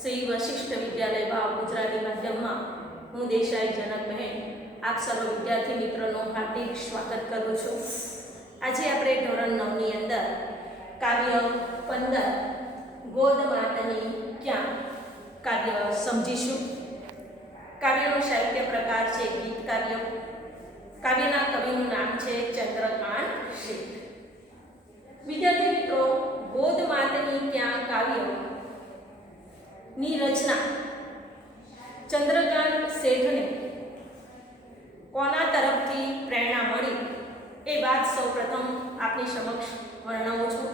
શ્રી વશિષ્ઠ વિદ્યાલય ભાવ ગુજરાતી માધ્યમમાં હું દેસાઈ જનક બહેન, આપ સર્વ વિદ્યાર્થી મિત્રોનું હાર્દિક સ્વાગત કરું છું. આજે આપણે ધોરણ નવની અંદર કાવ્ય પંદર, ગોદ માતાની ક્યાં કાવ્ય સમજીશું? કાવ્યનો સાહિત્ય પ્રકાર છે ગીત કાવ્ય. કાવ્યના કવિનું નામ છે ચંદ્રકાંત શેઠ વિદ્યાર્થી મિત્રો ગોદ માતની ક્યાં કાવ્યની રચના ચંદ્રકાંત શેઠને કોના તરફથી પ્રેરણા મળી એ વાત સૌપ્રથમ આપની સમક્ષ વર્ણવું છું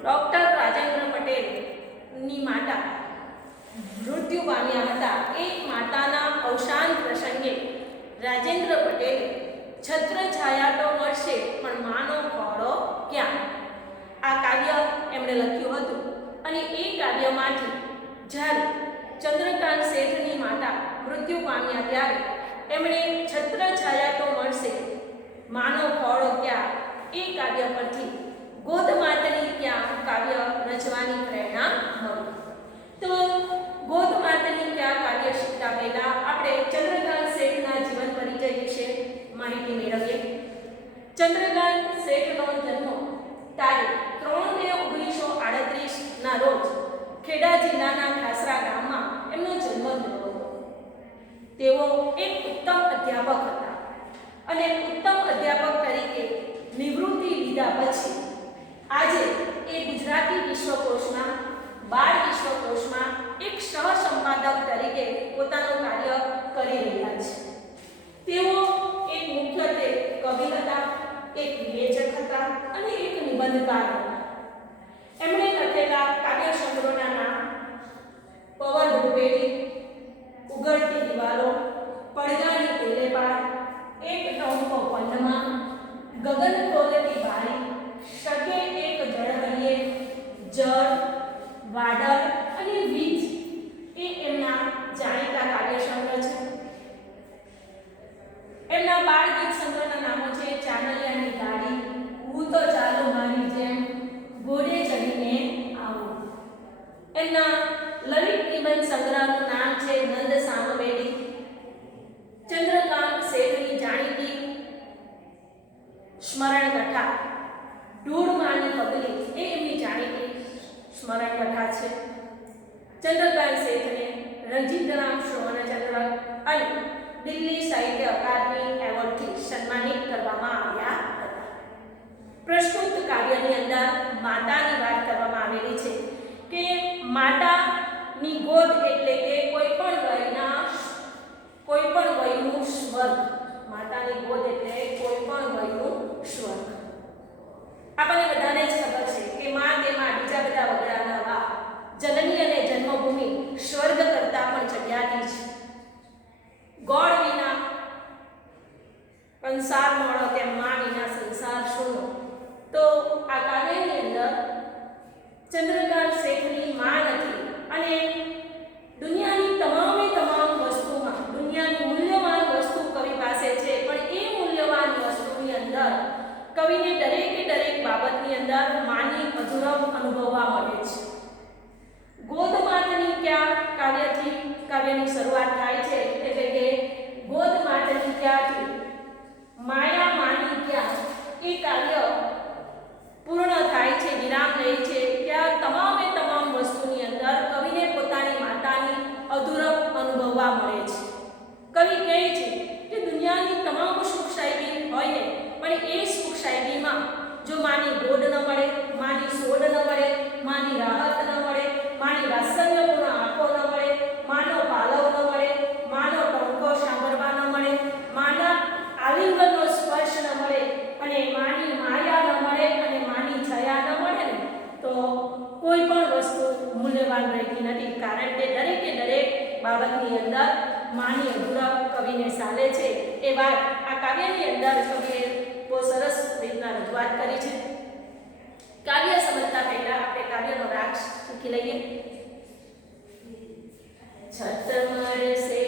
ડૉક્ટર રાજેન્દ્ર પટેલની માતા મૃત્યુ પામ્યા હતા એ માતાના અવસાન પ્રસંગે રાજેન્દ્ર પટેલ છત્ર છાયા તો મળશે પણ માનો ફળો ક્યાં? આ કાવ્ય એમણે લખ્યું હતું અને એ કાવ્યમાંથી જ્યારે ચંદ્રકાંત શેઠની માતા મૃત્યુ પામ્યા ત્યારે એમણે છત્ર છાયા તો મળશે માનો ફળો ક્યાં? એ કાવ્ય પરથી ગોદમાતની ક્યાં કાવ્ય રચવાની પ્રેરણા મળી. તો ગોદમાતની ક્યાં કાવ્ય શીખતા પહેલા આપણે ચંદ્રકાંત શેઠના જીવન પરિચય વિશે માહિતી મેળવીએ. ચંદ્રકાંત શેઠનો જન્મ તારીખ ત્રણ મે ઓગણીસો આડત્રીસના રોજ ખેડા જિલ્લાના ખાસરા ગામમાં એમનો જન્મ થયો હતો. તેઓ એક ઉત્તમ અધ્યાપક હતા અને ઉત્તમ અધ્યાપક તરીકે નિવૃત્તિ લીધા પછી આજે એ ગુજરાતી વિશ્વકોશમાં બાળ વિશ્વકોશમાં એક સહસંપાદક તરીકે પોતાનું કાર્ય કરી રહ્યા છે તેઓ એક મુખ્યત્વે કવિ હતા એક વિવેચક હતા અને એક નિબંધકાર હતા એમણે લખેલા કાવ્ય સંગ્રહોના નામ પવન રૂપેરી ઉગડતી દિવાલો પડગાની પેલે પાર એક ટંકો પંદમાં, ગગન કોલતી ભારી શકે એક જળહરીએ જળ, વાડર અને વીજ, એ એમના જાણીતા કાવ્ય સંગ્રહ છે. એમના બાળ ગીત સંગ્રહના નામો છે ચાંદલિયાની ગાડી, હું તો ચાલો મારી જેમ, ઘોડે ચડીને આવું. એમના લલિત નિબંધ સંગ્રહનું નામ સામવેદી ચંદ્રકાંત શેઠની જાણીતી સ્મરણ કથા ઢૂળમાની પગલી, એ એમની જાણીતી સ્મરણ કથા છે. ચંદ્રકાંત શેઠને રણજીતરામ સુવર્ણચંદ્ર અને દિલ્હી સાહિત્ય અકાદમી એવોર્ડથી સન્માનિત કરવામાં આવ્યા હતા. પ્રસ્તુત કાવ્યની અંદર માતાની વાત કરવામાં આવેલી છે કે માતાની ગોદ એટલે કે કોઈ પણ વયના કોઈ પણ વયનું સ્વર્ગ. માતાની ગોદ એટલે કોઈ પણ વયનું સ્વર્ગ. આપણને બધાને જ ખબર છે કે માં તેમાં બીજા બધા વગડાના વા જનની અને જન્મભૂમિ સ્વર્ગ કરતાં પણ જગ્યાની છે ગોળ વિના સંસાર મળો તેમ માં વિના સંસાર શૂનો. તો આ કાવ્યની અંદર ચંદ્રકાંત શેઠની માં નથી અને દુનિયાની તમામે તમામ વસ્તુમાં દુનિયાની મૂલ્યવાન વસ્તુ કવિ પાસે છે પણ એ મૂલ્યવાન વસ્તુની અંદર કવિને દરેકે દરેક અંદર માની અધૂરમ અનુભવવા મળે ગોદમાતની ક્યાં કાવ્યથી કાવ્યની શરૂઆત થાય છે એટલે કે ગોદમાતની ક્યાંથી માયા માની ક્યાં એ કાવ્ય પૂર્ણ થાય છે વિરામ લે છે ત્યાં તમામે તમામ વસ્તુની અંદર કવિને પોતાની માતાની અધૂરપ અનુભવવા મળે છે કવિ કહે છે કે દુનિયાની તમામ સુખ સાહેબી હોય ને પણ એ સુખ સાહેબીમાં જો માની ગોદ ન મળે માની સોડ ન મળે માની રાહત ન મળે માની વાત્સલ્યપૂર્ણ આંખો ન મળે માનો પાલવ ન મળે માનો ટંકો સાંભળવા ન મળે માના આલિંગનનો સ્પર્શ ન મળે અને માની માયા ન મળે અને માની છયા ન મળે ને તો કોઈ પણ વસ્તુ મૂલ્યવાન રહેતી નથી કારણ કે દરેકે દરેક બાબતની અંદર માની અધૂરા કવિને સાલે છે એ વાત આ કાવ્યની અંદર કવિએ બહુ સરસ રીતના રજૂઆત કરી છે. કાવ્ય સમજતા પહેલા આપણે કાવ્યનો રાગ શીખી લઈએ. છત મળશે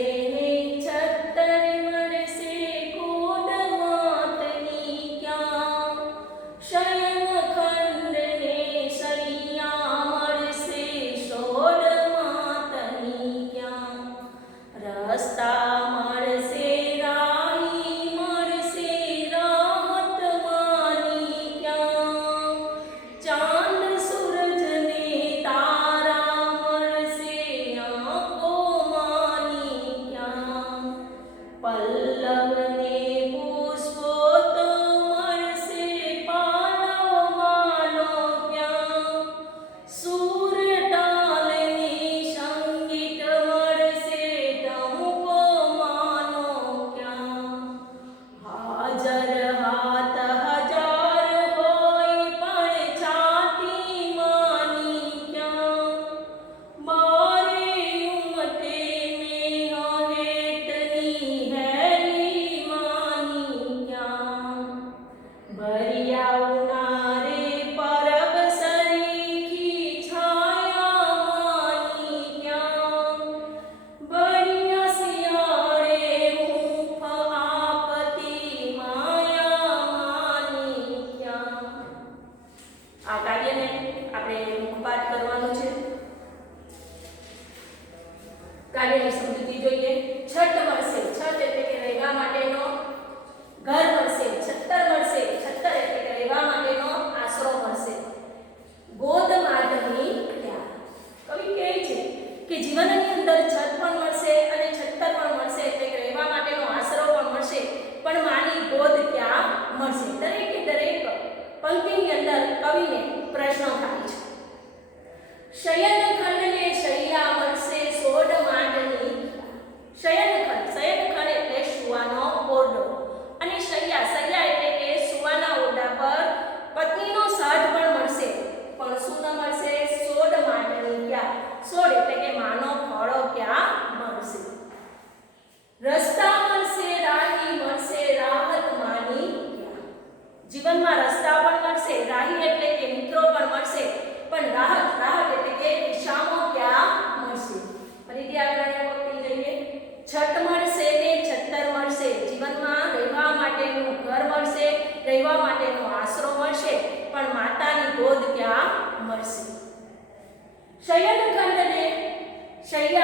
આવેલી સમજૂતી જોઈએ. છઠ વર્ષે છઠ એટલે કે રહેવા માટેનો ઘર વર્ષે છત્તર વર્ષે છત્તર એટલે કે રહેવા માટેનો આશરો વર્ષે ગોદ માતની ક્રિયા. કવિ કહે છે કે જીવનની અંદર છત પણ મળશે અને છત્તર પણ મળશે એટલે કે રહેવા માટેનો આશરો પણ મળશે. પણ માની ગોદ ત્યાં મળશે? દરેકે દરેક પંક્તિની અંદર કવિને પ્રશ્નો થાય છે. શયન ખંડને શૈયા શયનખંડ શયનખંડ એટલે સુવાનો ઓરડો. અને શૈયા શૈયા એટલે કે સુવાના ઓરડા પર પત્નીનો સાઠ પણ મળશે. પણ શું ન મળશે? સોડ માટલી ક્યાં? સોડ એટલે કે માનો ફળો ક્યાં મળશે? રસ ശൈല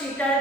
She cheetah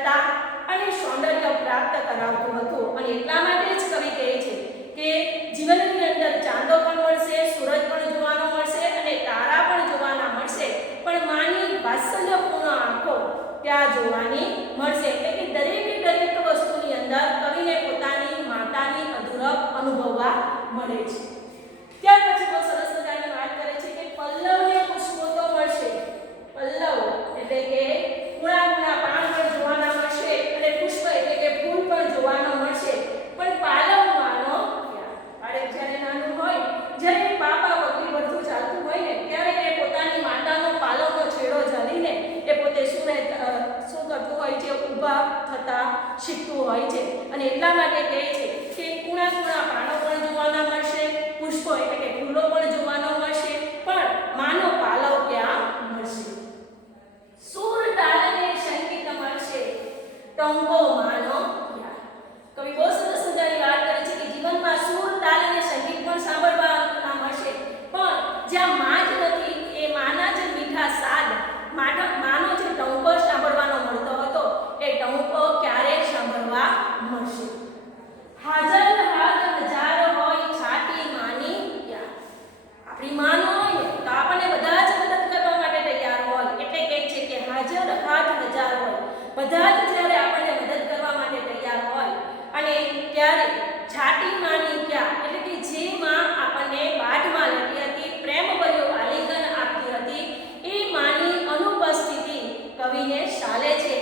એ ચાલે છે.